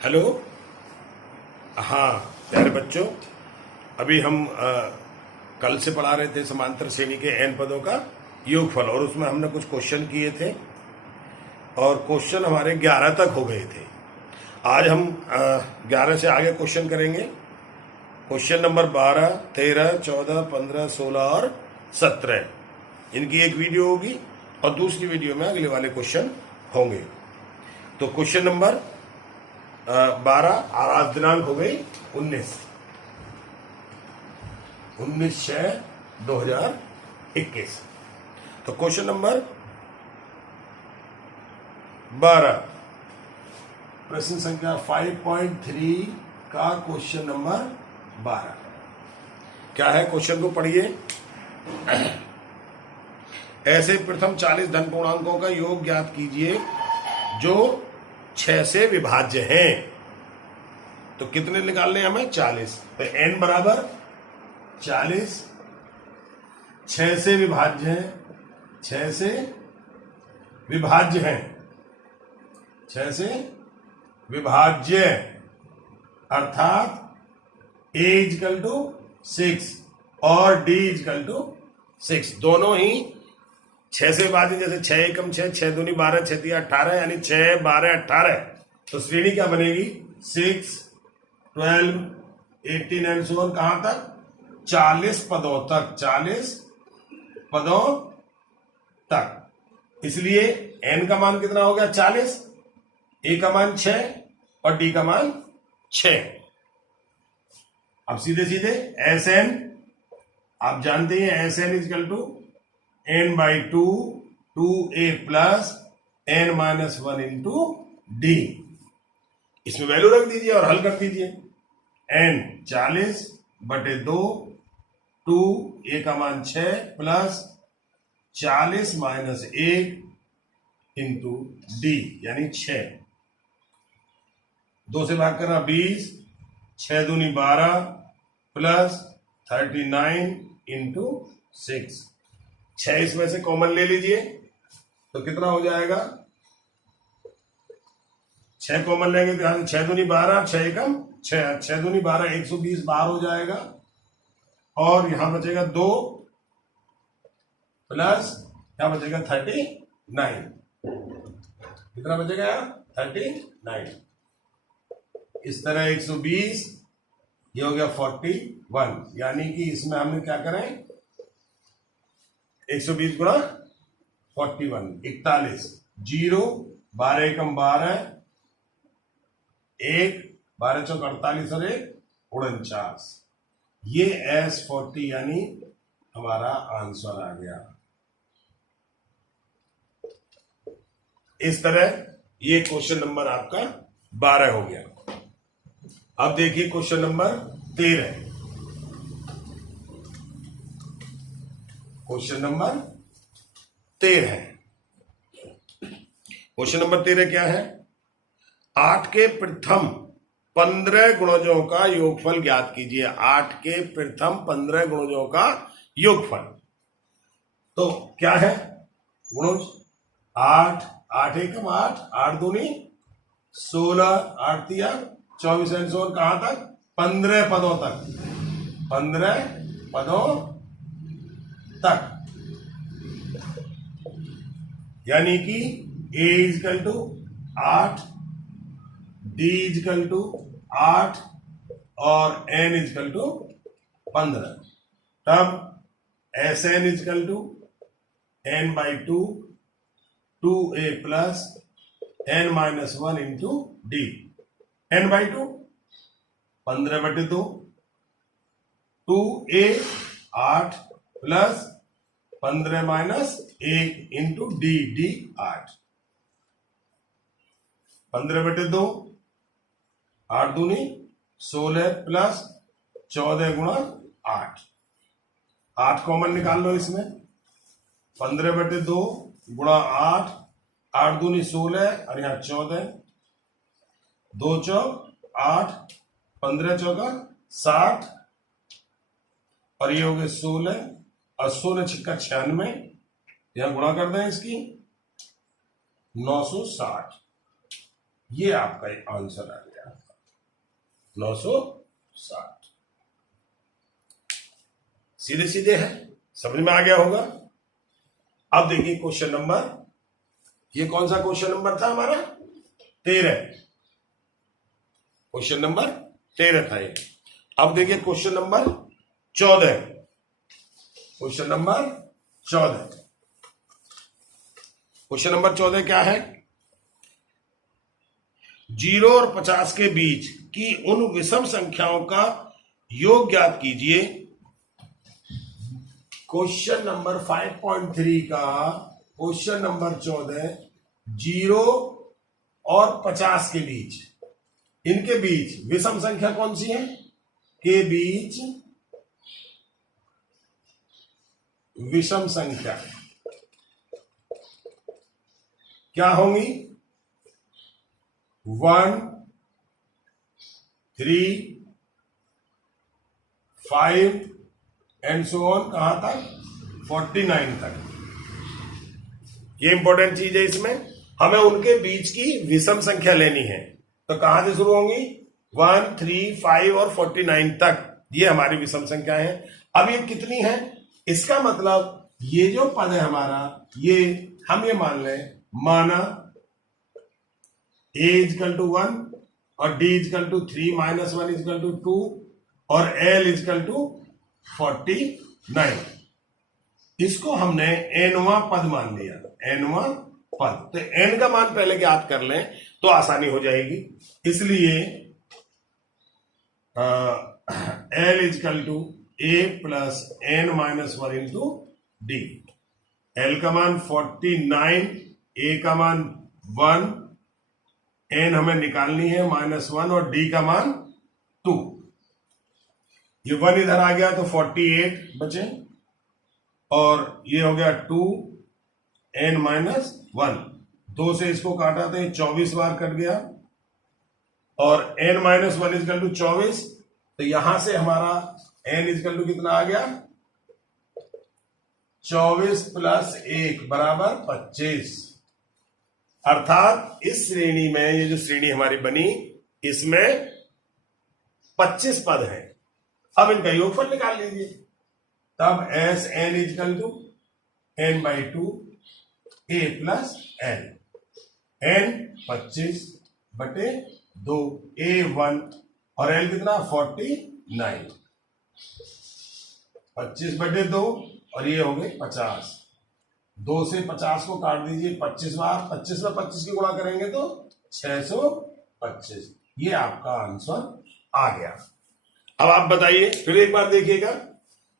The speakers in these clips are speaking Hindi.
हेलो। हाँ प्यारे बच्चों, अभी हम कल से पढ़ा रहे थे समांतर श्रेणी के n पदों का योगफल, और उसमें हमने कुछ क्वेश्चन किए थे और क्वेश्चन हमारे 11 तक हो गए थे। आज हम 11 से आगे क्वेश्चन करेंगे। क्वेश्चन नंबर 12, 13, 14, 15, 16 और 17। इनकी एक वीडियो होगी और दूसरी वीडियो में अगले वाले क्वेश्चन होंगे। तो क्वेश्चन नंबर 12 और आज दिनांक हो गई 19/6/2021। तो क्वेश्चन नंबर 12, प्रश्न संख्या 5.3 का क्वेश्चन नंबर 12 क्या है? क्वेश्चन को पढ़िए। ऐसे प्रथम 40 धन पूर्णांकों का योग ज्ञात कीजिए जो 6 से विभाज्य हैं। तो कितने निकालने हमें? 40। तो n बराबर 40 6 से विभाज्य है, 6 से विभाज्य है, 6 से विभाज्य अर्थात a इक्वल टू 6 और d इक्वल टू 6। दोनों ही 6 से विभाज्य, जैसे 6 एकम 6, 6 दूनी 12, 6 तिया 18, यानी 6, 12, 18। तो श्रेणी क्या बनेगी? 6, 12, 18 एंड सो ऑन। कहां तक? 40 पदों तक, 40 पदों तक। इसलिए n का मान कितना हो गया? 40, a का मान 6 और d का मान 6। अब सीधे सीधे Sn आप जानते हैं, Sn equal to n/2 2a plus n-1 into d। इसमें वैल्यू रख दीजिए और हल कर दीजिए। n 40/2, 2 a का मान 6 प्लस 40 माइनस 1 इंटू d यानी 6। 2 से भाग करना 20, 6 दूनी 12 प्लस 39 इंटू 6। 6 इसमें से कॉमन ले लीजिए तो कितना हो जाएगा? 6 कॉमन लेंगे तो यहां 6 दूनी 12, 6 एकम 6, 6 दूनी 12, 120 बाहर हो जाएगा। और यहां बचेगा 2 प्लस क्या बचेगा? 39। कितना बचेगा यार? 39। इस तरह 120, ये हो गया 41, यानी कि इसमें हमने क्या करें? 120 गुणा 41 41, 0 12 एकम 12, 1 12 चौक 48 और 1 49। ये S40 यानी हमारा आंसर आ गया। इस तरह ये क्वेश्चन नंबर आपका 12 हो गया। अब देखिए क्वेश्चन नंबर 13। क्वेश्चन नंबर 13 है। क्वेश्चन नंबर 13 क्या है? 8 के प्रथम 15 गुणजों का योगफल ज्ञात कीजिए। 8 के प्रथम 15 गुणजों का योगफल। तो क्या है गुणज? 8, 8 एकम 8, 8 दूनी 16, 8 तिया 24 एंड सो ऑन। कहां तक? 15 पदों तक, 15 पदों तक। यानी कि a equal to 8, d equal to 8 और n इक्वल टू 15। तब Sn equal to n/2 2a plus n-1 into d। n/2 15/2, 2a 8 plus 15 minus 1 into d, d 8। 15/2, 8 दूनी 16 प्लस 14 गुणा 8। 8 कॉमन निकाल लो इसमें। 15/2 गुणा 8, 8 दूनी 16 और यहां 14, 2 चौक 8, 15 चौका 60 और ये हो गए 16 और 16 छिक्का 96। यहां गुणा कर दें इसकी 960। ये आपका आंसर आ गया 960। सीधे सीधे है, समझ में आ गया होगा। अब देखिए क्वेश्चन नंबर, ये कौन सा क्वेश्चन नंबर था हमारा? 13। क्वेश्चन नंबर 13 था ये। अब देखिए question number 14। Question number 14। Question number 14 क्या है? 0 और 50 के बीच की उन विषम संख्याओं का योग ज्ञात कीजिए। क्वेश्चन नंबर 5.3 का क्वेश्चन नंबर 14, 0 और 50 के बीच, इनके बीच विषम संख्या कौन सी है? के बीच विषम संख्या क्या होंगी? 1, 3, 5 एंड सो ऑन, कहां तक? 49 तक। ये इंपॉर्टेंट चीज है, इसमें हमें उनके बीच की विषम संख्या लेनी है। तो कहां से शुरू होंगी? 1, 3, 5 और 49 तक, ये हमारी विषम संख्या है। अब ये कितनी है? इसका मतलब ये जो पद है हमारा, ये हम ये मान लें, माना a इजकल टू 1 और d equal to 3 minus 1 equal to 2 और l इजकल टू 49। इसको हमने nवां पद मान लिया, nवां पद। तो n का मान पहले ज्ञात कर लें तो आसानी हो जाएगी। इसलिए l equal to a plus n minus 1 into D. l का मान 49, a का मान 1, n हमें निकालनी है -1 और d का मान 2। ये 1 इधर आ गया तो 48 बचे और ये हो गया 2 n माइनस 1। 2 से इसको काटा तो ये 24 बार कट गया और n माइनस 1 इजकल टू 24। तो यहां से हमारा n इजकल टू कितना आ गया? 24 प्लस 1 बराबर 25। अर्थात इस श्रेणी में, ये जो श्रेणी हमारी बनी, इसमें 25 पद हैं। अब इनका योगफल निकाल लीजिए। तब S N equal to n by 2 a plus n। n 25 बटे 2, a 1 और l कितना? 49। 25 बटे 2 और ये हो गए 50। 2 से 50 को काट दीजिए 25 बार, 25 में 25 की गुणा करेंगे तो 625। ये आपका आंसर आ गया। अब आप बताइए, फिर एक बार देखिएगा।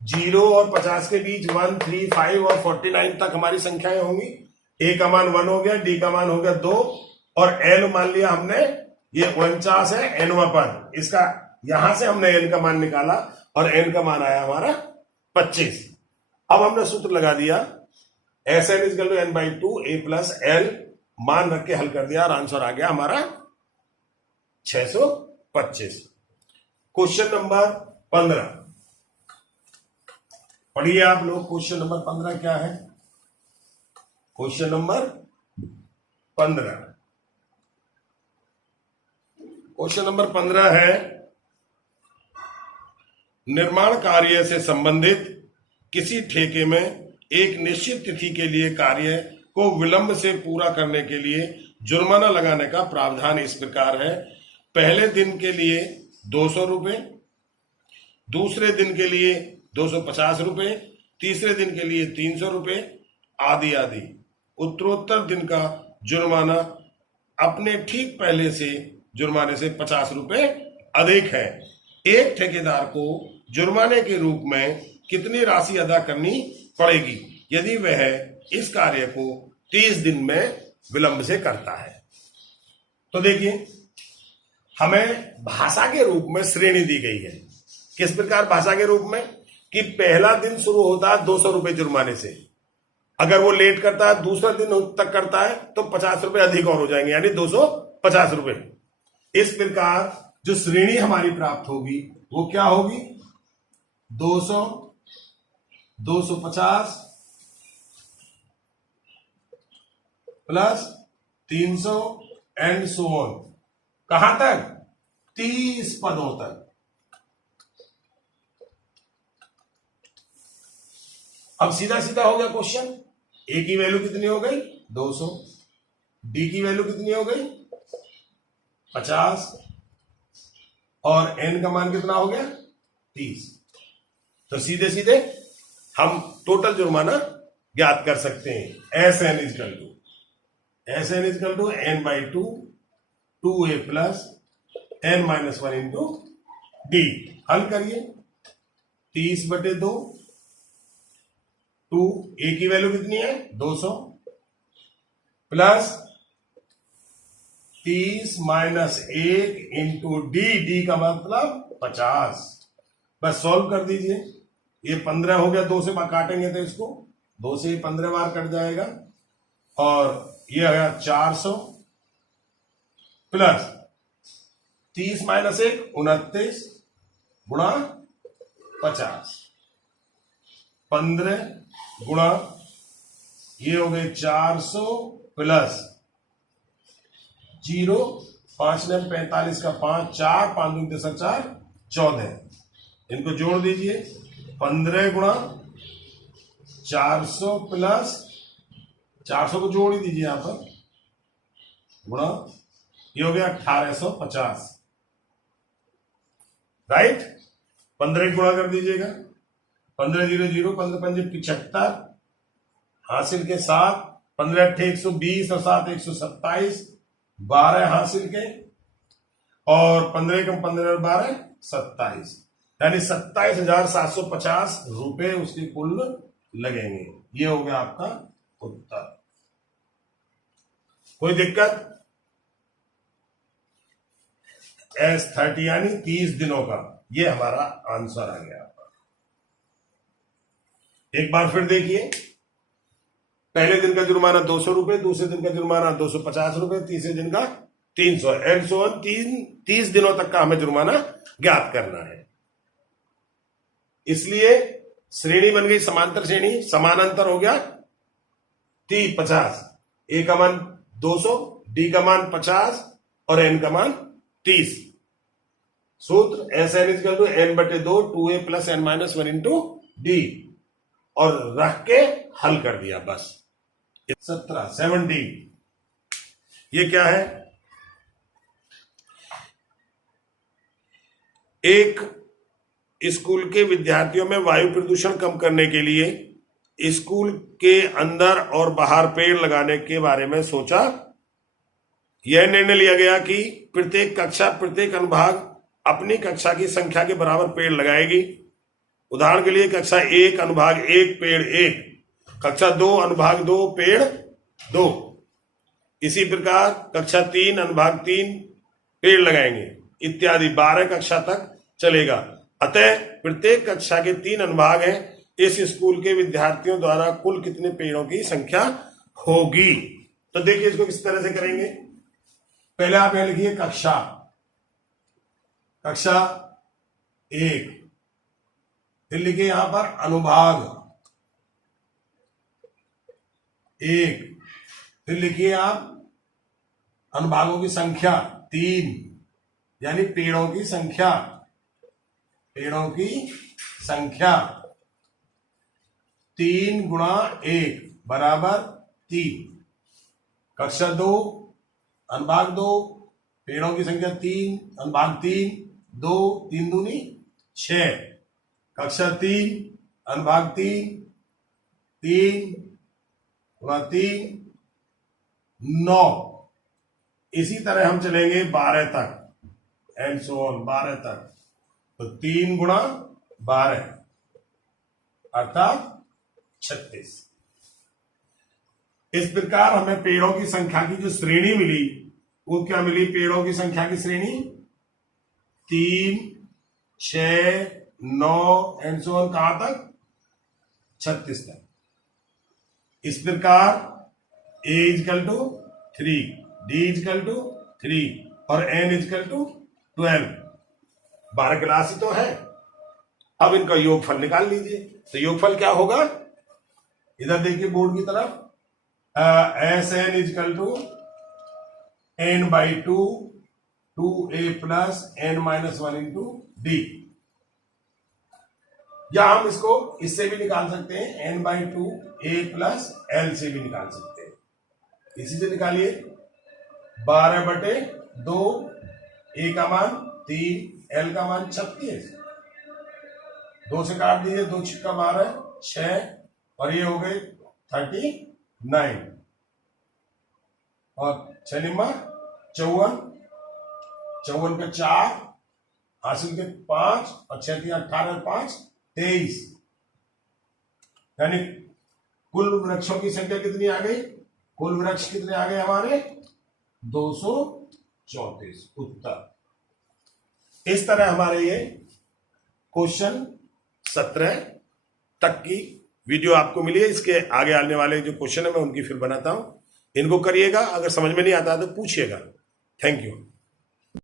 0 और 50 के बीच 1, 3, 5 और 49 तक हमारी संख्याएं होंगी। a का मान 1 हो गया, d का मान हो गया 2 और l मान लिया हमने, ये 49 है nवां पद। इसका यहां से हमने n का मान निकाला और n का मान आया हमारा 25। अब हमने सूत्र लगा दिया, S N equal to n by 2 a plus l, मान रख के हल कर दिया और आंसर आ गया हमारा 625। क्वेश्चन नंबर 15 पढ़िए आप लोग। क्वेश्चन नंबर 15 क्या है? क्वेश्चन नंबर 15, क्वेश्चन नंबर 15 है, निर्माण कार्य से संबंधित किसी ठेके में एक निश्चित तिथि के लिए कार्य को विलंब से पूरा करने के लिए जुर्माना लगाने का प्रावधान इस प्रकार है। पहले दिन के लिए 200 रुपए, दूसरे दिन के लिए 250 रुपए, तीसरे दिन के लिए 300 रुपए, आदि आदि। उत्तरोत्तर दिन का जुर्माना अपने ठीक पहले से जुर्माने से 50 रुपए अधिक है। एक ठेकेदार को जुर्माने के रूप में कितनी राशि अदा करनी पड़ेगी यदि वह इस कार्य को 30 दिन में विलंब से करता है? तो देखिए, हमें भाषा के रूप में श्रेणी दी गई है। किस प्रकार भाषा के रूप में? कि पहला दिन शुरू होता है 200 रुपए जुर्माने से, अगर वो लेट करता है दूसरा दिन तक करता है तो 50 रुपए अधिक और हो जाएंगे, यानी 250 रुपए। इस प्रकार जो श्रेणी हमारी प्राप्त होगी वो क्या होगी? 200, 250 प्लस 300 एंड सो ऑन। कहां तक? 30 पदों तक। अब सीधा सीधा हो गया क्वेश्चन। ए की वैल्यू कितनी हो गई? 200। डी की वैल्यू कितनी हो गई? 50। और एन का मान कितना हो गया? 30। तो सीधे सीधे हम टोटल जुर्माना ज्ञात कर सकते हैं। S N equal to N by 2 2a plus n minus 1 into D. हल करिए। 30/2 2 a की वैल्यू कितनी है? 200 प्लस 30 माइनस 1 इंटू डी का मतलब 50। बस सॉल्व कर दीजिए। ये 15 हो गया, 2 से काटेंगे तो इसको 2 से 15 बार कट जाएगा। और ये आ गया 400 प्लस 30 माइनस 1 29 गुणा 50 15 गुणा ये हो गए 400 प्लस 0 5 ने 45 का 5 4 5 दूनी 4 14। इनको जोड़ दीजिए। 15 गुणा 400 प्लस 400 को जोड़ ही दीजिए यहां पर गुणा ये हो गया 1850। राइट। 15 गुणा कर दीजिएगा। 15 0 0 15 5 75 हासिल के 7 15 8 120 और 7 127 12 हासिल के और 15 कम 15 और 12 27 यानी 27,750 रुपए उसके कुल लगेंगे। ये हो गया आपका उत्तर। कोई दिक्कत? S30 यानी 30 दिनों का ये हमारा आंसर आ गया। एक बार फिर देखिए। पहले दिन का जुर्माना 200 रुपए, दूसरे दिन का जुर्माना 250 रुपए, तीसरे दिन का 300 एंड सो ऑन। 30 दिनों तक का हमें जुर्माना ज्ञात करना है। इसलिए श्रेणी बन गई समांतर श्रेणी। समानांतर हो गया 50। ए का मान 200, डी का मान 50 और एन का मान 30। सूत्र S N equal to n/2 2a plus n minus 1 into D और रख के हल कर दिया। बस 17 ये क्या है? एक स्कूल के विद्यार्थियों में वायु प्रदूषण कम करने के लिए स्कूल के अंदर और बाहर पेड़ लगाने के बारे में सोचा। यह निर्णय लिया गया कि प्रत्येक कक्षा प्रत्येक अनुभाग अपनी कक्षा की संख्या के बराबर पेड़ लगाएगी। उदाहरण के लिए कक्षा 1 अनुभाग 1 पेड़ 1, कक्षा 2 अनुभाग 2 पेड़ 2। इसी प्रकार कक्षा 3 अनुभाग 3 पेड़ लगाएंगे इत्यादि 12 कक्षा तक चलेगा। अतः प्रत्येक कक्षा के 3 अनुभाग हैं। इस स्कूल के विद्यार्थियों द्वारा कुल कितने पेड़ों की संख्या होगी? तो देखिए इसको किस तरह से करेंगे। पहले आप यहां लिखिए कक्षा 1, फिर लिखिए यहां पर अनुभाग 1, फिर लिखिए आप अनुभागों की संख्या 3 यानी पेड़ों की संख्या 3 गुणा 1 बराबर 3। कक्षा 2 अनुभाग 2 पेड़ों की संख्या 3 अनुभाग 3 2 3 दूनी 6। कक्षा 3 अनुभाग 3 3 गुणा 3 9। इसी तरह हम चलेंगे 12 तक एंड सो ऑन 12 तक। तो 3 गुणा 12 अर्थात 36। इस प्रकार हमें पेड़ों की संख्या की जो श्रेणी मिली वो क्या मिली? पेड़ों की संख्या की श्रेणी 3 6 9 एंड सो ऑन कहां तक? 36 तक। इस प्रकार a equal to 3, d equal to 3 और n इजकल टू 12। 12 क्लास ही तो है। अब इनका योगफल निकाल लीजिए। तो योगफल क्या होगा? इधर देखिए बोर्ड की तरफ। S N equal to n/2 2a plus n-1 into D, या हम इसको इससे भी निकाल सकते हैं, n/2 a प्लस l से भी निकाल सकते हैं। इसी से निकालिए 12/2, a का मान 3, l का मान 36, 2 से काट दीजिए, 2 छिक्का 12, 6 और ये हो गए 39 और 6 निम्मा 54, 54 पे 4, हासिल के 5 और 6 3 18, 5 23, यानी कुल वृक्षों की संख्या कितनी आ गई? कुल वृक्ष कितने आ गए हमारे? 234 उत्तर। इस तरह हमारे ये क्वेश्चन 17 तक की वीडियो आपको मिली है। इसके आगे आने वाले जो क्वेश्चन है मैं उनकी फिर बनाता हूं, इनको करिएगा। अगर समझ में नहीं आता तो पूछिएगा। Thank you.